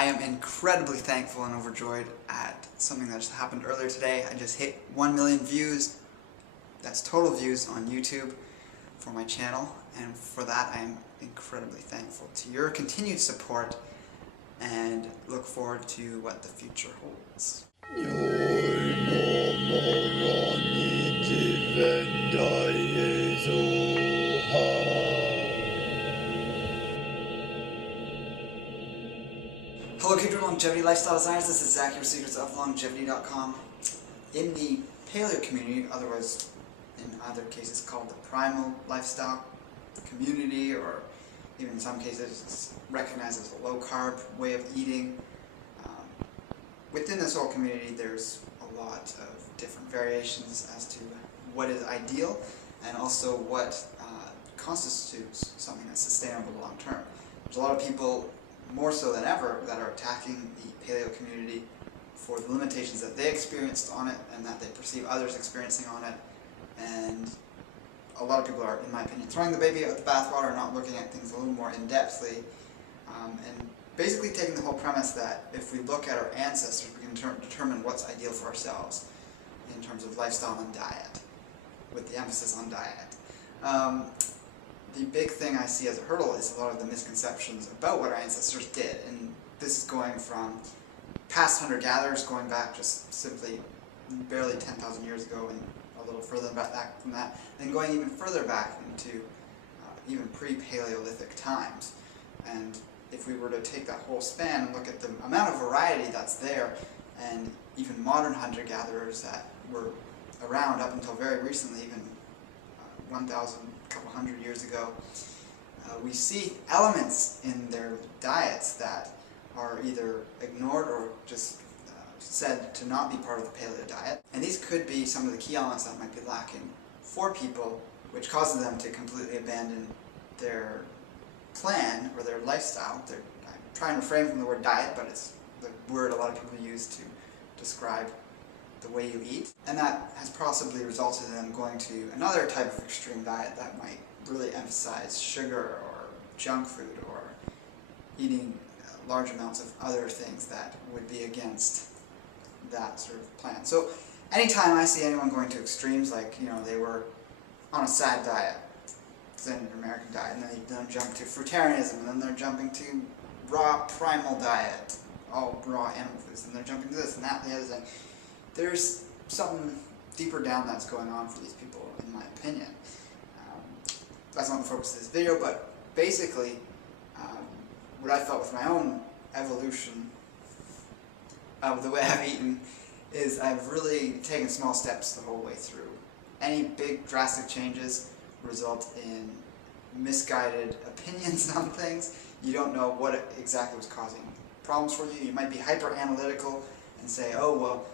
I am incredibly thankful and overjoyed at something that just happened earlier today. I just hit 1 million views. That's total views on YouTube for my channel, and for that I am incredibly thankful to your continued support and look forward to what the future holds. Hello Keeper Longevity Lifestyle Designers, this is Zach, your secrets of longevity.com. In the Paleo community, otherwise in other cases called the primal lifestyle community, or even in some cases it's recognized as a low carb way of eating. Within this whole community there's a lot of different variations as to what is ideal and also what constitutes something that's sustainable long term. There's a lot of people, more so than ever, that are attacking the Paleo community for the limitations that they experienced on it and that they perceive others experiencing on it. And a lot of people are, in my opinion, throwing the baby out with the bathwater, not looking at things a little more in-depthly, and basically taking the whole premise that if we look at our ancestors, we can determine what's ideal for ourselves in terms of lifestyle and diet, with the emphasis on diet. The big thing I see as a hurdle is a lot of the misconceptions about what our ancestors did, and this is going from past hunter-gatherers, going back just simply barely 10,000 years ago and a little further back from that, then going even further back into even pre-Paleolithic times. And if we were to take that whole span and look at the amount of variety that's there, and even modern hunter-gatherers that were around up until very recently, even 1,000, couple hundred years ago, we see elements in their diets that are either ignored or just said to not be part of the paleo diet. And these could be some of the key elements that might be lacking for people, which causes them to completely abandon their plan or their lifestyle. I'm trying to refrain from the word diet, but it's the word a lot of people use to describe the way you eat, and that has possibly resulted in them going to another type of extreme diet that might really emphasize sugar or junk food, or eating large amounts of other things that would be against that sort of plan. So anytime I see anyone going to extremes, like, you know, they were on a sad diet, standard American diet, and then they then jump to fruitarianism, and then they're jumping to raw primal diet, all raw animal foods, and they're jumping to this and that and the other thing. There's something deeper down that's going on for these people, in my opinion. That's not the focus of this video, but basically what I felt with my own evolution of the way I've eaten is I've really taken small steps the whole way through. Any big drastic changes result in misguided opinions on things. You don't know what exactly was causing problems for you. You might be hyper analytical and say, oh well,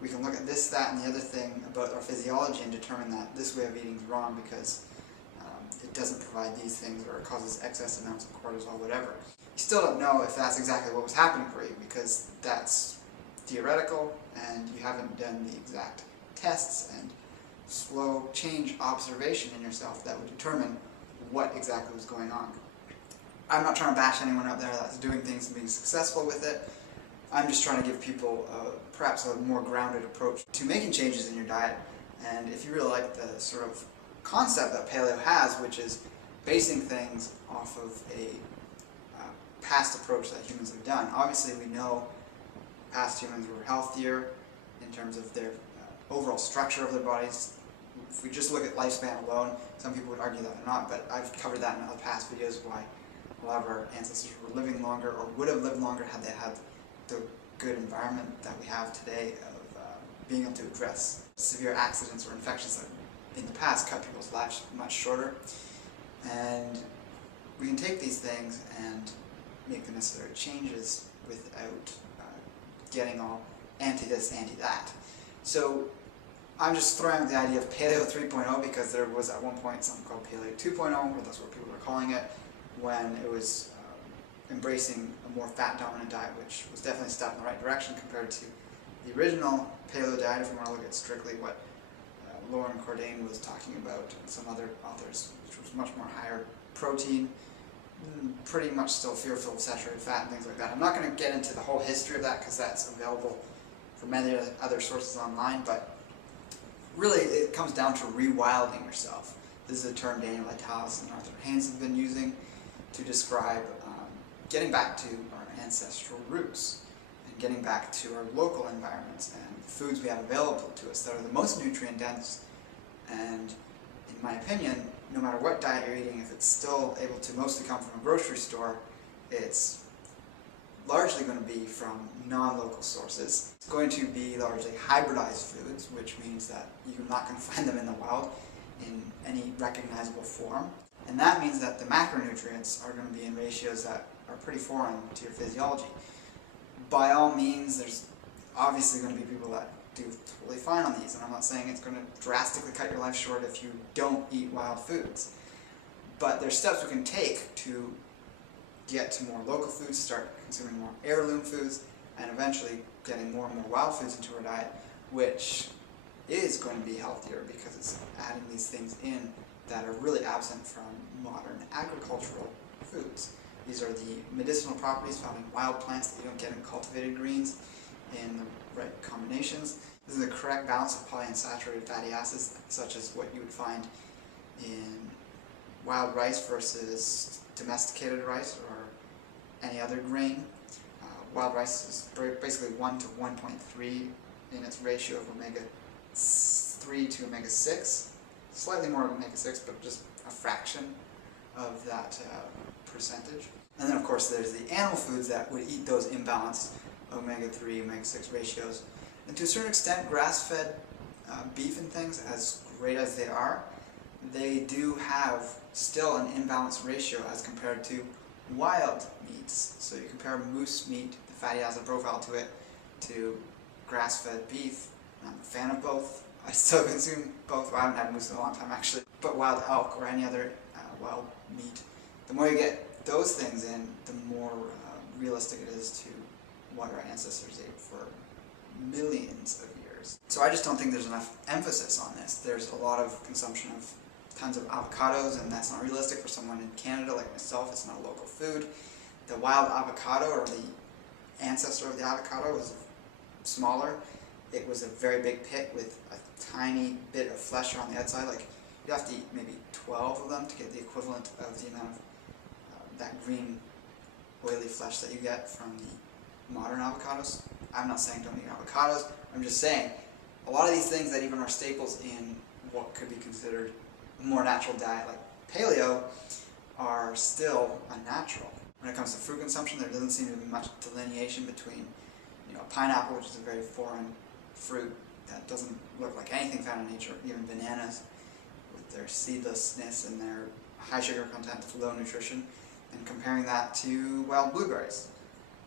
we can look at this, that, and the other thing about our physiology and determine that this way of eating is wrong because it doesn't provide these things, or it causes excess amounts of cortisol, whatever. You still don't know if that's exactly what was happening for you, because that's theoretical and you haven't done the exact tests and slow change observation in yourself that would determine what exactly was going on. I'm not trying to bash anyone out there that's doing things and being successful with it. I'm just trying to give people perhaps a more grounded approach to making changes in your diet. And if you really like the sort of concept that Paleo has, which is basing things off of a past approach that humans have done. Obviously we know past humans were healthier in terms of their overall structure of their bodies. If we just look at lifespan alone, some people would argue that they're not, but I've covered that in other past videos, why a lot of our ancestors were living longer, or would have lived longer had they had the good environment that we have today of being able to address severe accidents or infections that in the past cut people's lives much shorter. And we can take these things and make the necessary changes without getting all anti this, anti that. So I'm just throwing out the idea of Paleo 3.0 because there was at one point something called Paleo 2.0, or that's what people were calling it, when it was embracing a more fat-dominant diet, which was definitely a step in the right direction compared to the original Paleo diet, if we want to look at strictly what Lauren Cordain was talking about and some other authors, which was much more higher protein, pretty much still fearful of saturated fat and things like that. I'm not going to get into the whole history of that because that's available from many other sources online, but really it comes down to rewilding yourself. This is a term Daniel Vitalis and Arthur Haynes have been using to describe getting back to our ancestral roots and getting back to our local environments and the foods we have available to us that are the most nutrient dense. And in my opinion, no matter what diet you're eating, if it's still able to mostly come from a grocery store, it's largely going to be from non-local sources. It's going to be largely hybridized foods, which means that you're not going to find them in the wild in any recognizable form. And that means that the macronutrients are going to be in ratios that are pretty foreign to your physiology. By all means, there's obviously going to be people that do totally fine on these, and I'm not saying it's going to drastically cut your life short if you don't eat wild foods. But there's steps we can take to get to more local foods, start consuming more heirloom foods, and eventually getting more and more wild foods into our diet, which is going to be healthier because it's adding these things in that are really absent from modern agricultural foods. These are the medicinal properties found in wild plants that you don't get in cultivated greens in the right combinations. This is the correct balance of polyunsaturated fatty acids, such as what you would find in wild rice versus domesticated rice or any other grain. Wild rice is basically 1 to 1.3 in its ratio of omega-3 to omega-6. Slightly more omega-6, but just a fraction of that percentage. And then of course there's the animal foods that would eat those imbalanced omega-3, omega-6 ratios. And to a certain extent, grass-fed beef and things, as great as they are, they do have still an imbalanced ratio as compared to wild meats. So you compare moose meat, the fatty acid profile to it, to grass-fed beef. I'm a fan of both. I still consume both. Well, I haven't had moose in a long time actually. But wild elk or any other wild meat, the more you get those things in, the more realistic it is to what our ancestors ate for millions of years. So I just don't think there's enough emphasis on this. There's a lot of consumption of tons of avocados, and that's not realistic for someone in Canada like myself. It's not a local food. The wild avocado, or the ancestor of the avocado, was smaller. It was a very big pit with a tiny bit of flesh around the outside. Like, you have to eat maybe 12 of them to get the equivalent of the amount of that green, oily flesh that you get from the modern avocados. I'm not saying don't eat avocados. I'm just saying a lot of these things that even are staples in what could be considered a more natural diet, like paleo, are still unnatural. When it comes to fruit consumption, there doesn't seem to be much delineation between, pineapple, which is a very foreign fruit that doesn't look like anything found in nature, even bananas, with their seedlessness and their high sugar content with low nutrition, and comparing that to wild blueberries.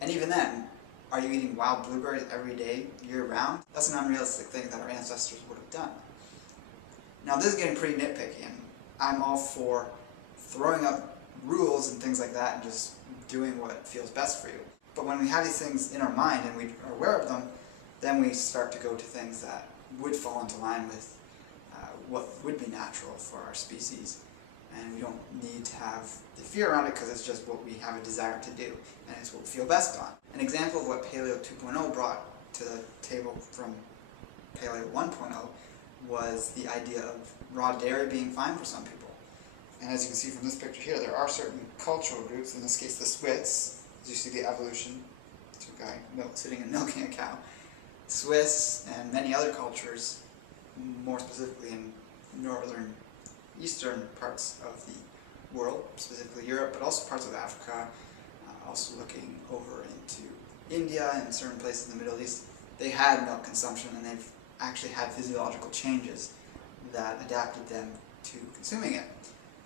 And even then, are you eating wild blueberries every day, year-round? That's an unrealistic thing that our ancestors would have done. Now this is getting pretty nitpicky, and I'm all for throwing out rules and things like that and just doing what feels best for you. But when we have these things in our mind and we are aware of them, then we start to go to things that would fall into line with what would be natural for our species. And we don't need to have the fear around it because it's just what we have a desire to do, and it's what we feel best on. An example of what Paleo 2.0 brought to the table from Paleo 1.0 was the idea of raw dairy being fine for some people. And as you can see from this picture here, there are certain cultural groups, in this case the Swiss, as you see the evolution, it's a guy sitting and milking a cow. Swiss and many other cultures, more specifically in northern, eastern parts of the world, specifically Europe, but also parts of Africa, also looking over into India and certain places in the Middle East, they had milk consumption, and they've actually had physiological changes that adapted them to consuming it.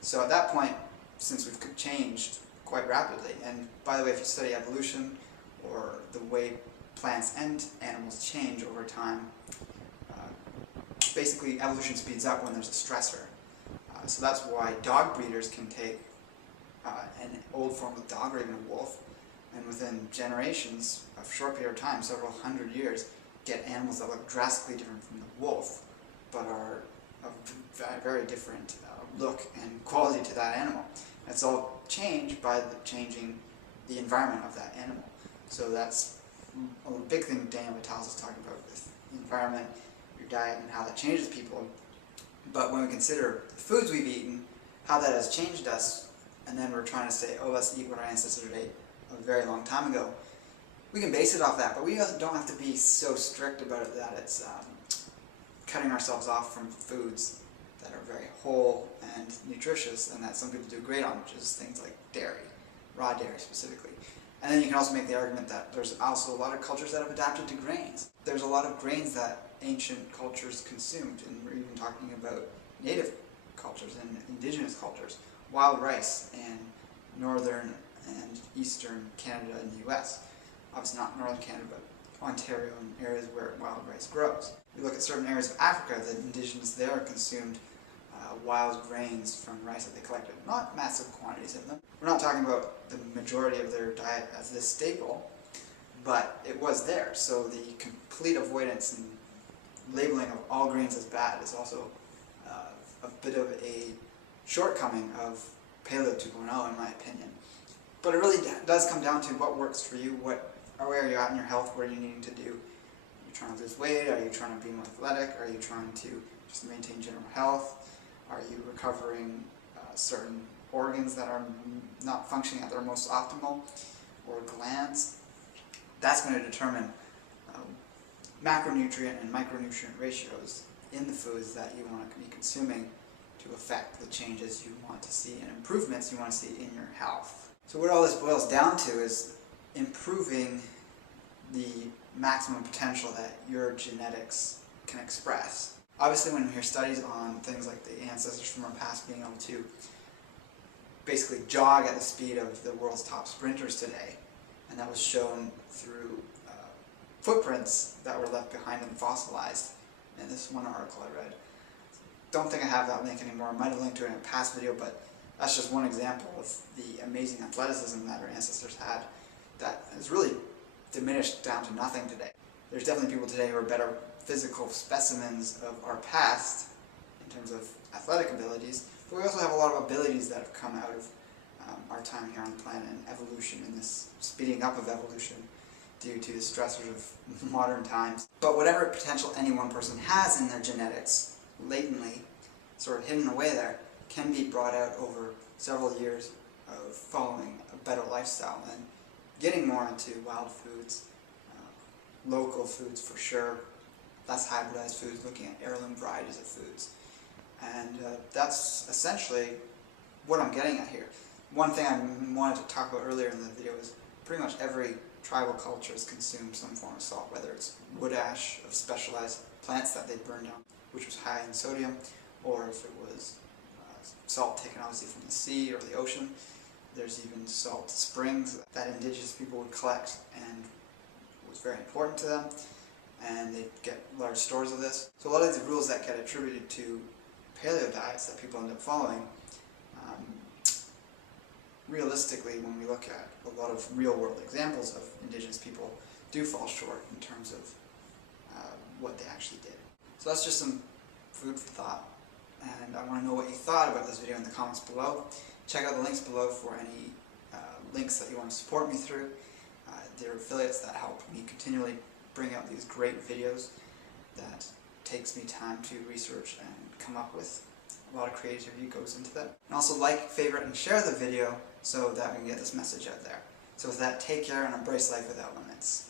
So at that point, since we've changed quite rapidly, and by the way, if you study evolution or the way plants and animals change over time, basically evolution speeds up when there's a stressor. So that's why dog breeders can take an old form of dog or even a wolf, and within generations, a short period of time, several hundred years, get animals that look drastically different from the wolf, but are of a very different look and quality to that animal. It's all changed by changing the environment of that animal. So that's a big thing Daniel Vitalis is talking about with the environment, your diet, and how that changes people. But when we consider the foods we've eaten, how that has changed us, and then we're trying to say, oh, let's eat what our ancestors ate a very long time ago, we can base it off that, but we don't have to be so strict about it that it's cutting ourselves off from foods that are very whole and nutritious, and that some people do great on, which is things like dairy, raw dairy specifically. And then you can also make the argument that there's also a lot of cultures that have adapted to grains. There's a lot of grains that ancient cultures consumed, and we're even talking about native cultures and indigenous cultures. Wild rice in northern and eastern Canada and the US. Obviously not northern Canada, but Ontario and areas where wild rice grows. You look at certain areas of Africa, the indigenous there consumed wild grains from rice that they collected. Not massive quantities of them. We're not talking about the majority of their diet as this staple, but it was there. So the complete avoidance and labeling of all grains as bad is also a bit of a shortcoming of Paleo 2.0 in my opinion. But it really does come down to what works for you, where are you at in your health, what are you needing to do. Are you trying to lose weight? Are you trying to be more athletic? Are you trying to just maintain general health? Are you recovering certain organs that are not functioning at their most optimal, or glands? That's going to determine macronutrient and micronutrient ratios in the foods that you want to be consuming to affect the changes you want to see and improvements you want to see in your health. So what all this boils down to is improving the maximum potential that your genetics can express. Obviously, when we hear studies on things like the ancestors from our past being able to basically jog at the speed of the world's top sprinters today, and that was shown through footprints that were left behind and fossilized in this one article I read. Don't think I have that link anymore. I might have linked to it in a past video, but that's just one example of the amazing athleticism that our ancestors had that has really diminished down to nothing today. There's definitely people today who are better physical specimens of our past in terms of athletic abilities, but we also have a lot of abilities that have come out of our time here on the planet and evolution and this speeding up of evolution due to the stressors of modern times. But whatever potential any one person has in their genetics, latently, sort of hidden away there, can be brought out over several years of following a better lifestyle and getting more into wild foods, local foods for sure, less hybridized foods, looking at heirloom varieties of foods. And that's essentially what I'm getting at here. One thing I wanted to talk about earlier in the video is pretty much every tribal culture has consumed some form of salt, whether it's wood ash of specialized plants that they burned down, which was high in sodium, or if it was salt taken obviously from the sea or the ocean. There's even salt springs that indigenous people would collect and was very important to them, and they'd get large stores of this. So a lot of the rules that get attributed to paleo diets that people end up following, realistically, when we look at a lot of real-world examples of indigenous people, do fall short in terms of what they actually did. So that's just some food for thought, and I want to know what you thought about this video in the comments below. Check out the links below for any links that you want to support me through. There are affiliates that help me continually bring out these great videos that takes me time to research and come up with. A lot of creativity goes into that. And also like, favorite, and share the video so that we can get this message out there. So with that, take care and embrace life without limits.